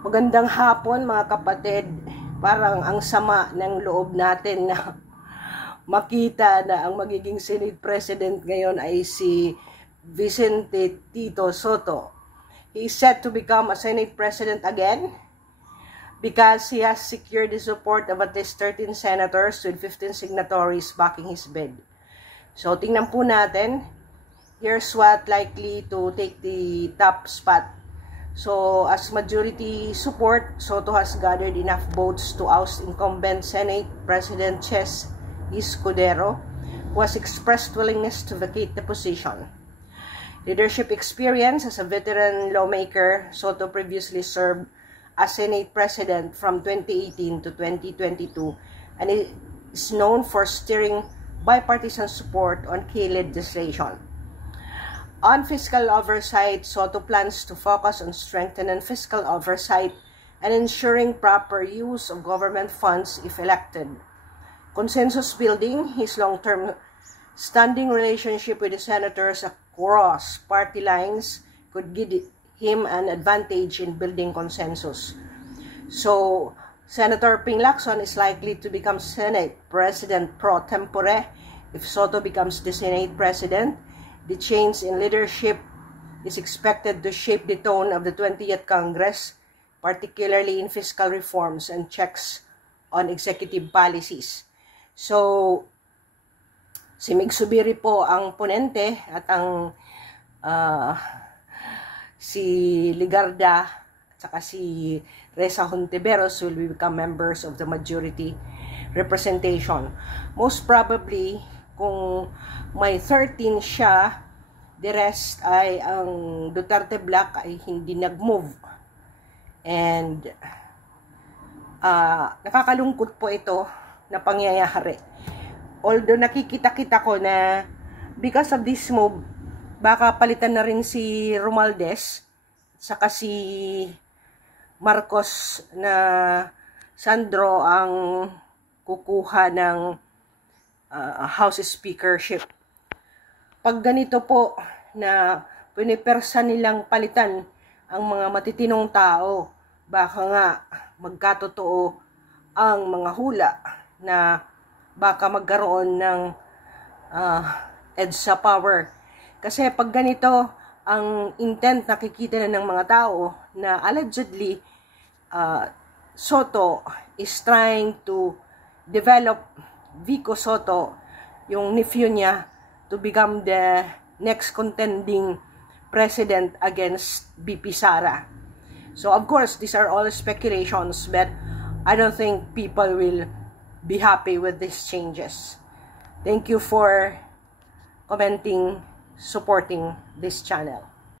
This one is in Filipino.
Magandang hapon mga kapatid. Parang ang sama ng loob natin na makita na ang magiging Senate President ngayon ay si Vicente Tito Sotto. He is set to become a Senate President again because he has secured the support of at least 13 senators with 15 signatories backing his bid. So tingnan po natin. Here's what likely to take the top spot. So, as majority support, Sotto has gathered enough votes to oust incumbent Senate President Chess Escudero, who has expressed willingness to vacate the position. Leadership experience as a veteran lawmaker, Sotto previously served as Senate President from 2018 to 2022 and is known for steering bipartisan support on key legislation. On fiscal oversight, Sotto plans to focus on strengthening fiscal oversight and ensuring proper use of government funds if elected. Consensus building, his long-term standing relationship with the senators across party lines could give him an advantage in building consensus. So, Senator Ping Lacson is likely to become Senate President pro tempore if Sotto becomes the Senate President. The change in leadership is expected to shape the tone of the 20th Congress, particularly in fiscal reforms and checks on executive policies. So, si Mig Zubiri po ang ponente at ang si Ligarda at saka si Reza Hontiveros will become members of the majority representation. Most probably, kung may 13 siya, the rest ay ang Duterte Black ay hindi nag-move. And nakakalungkot po ito na pangyayari. Although nakikita-kita ko na because of this move, baka palitan na rin si Romualdez saka si Marcos na Sandro ang kukuha ng House Speakership. Pag ganito po na pinipersa nilang palitan ang mga matitinong tao, baka nga magkatotoo ang mga hula na baka magkaroon ng EDSA power. Kasi pag ganito, ang intent nakikita na ng mga tao na allegedly Sotto is trying to develop Vico Sotto, yung nephew niya, to become the next contending president against BP Sara. So, of course, these are all speculations, but I don't think people will be happy with these changes. Thank you for commenting, supporting this channel.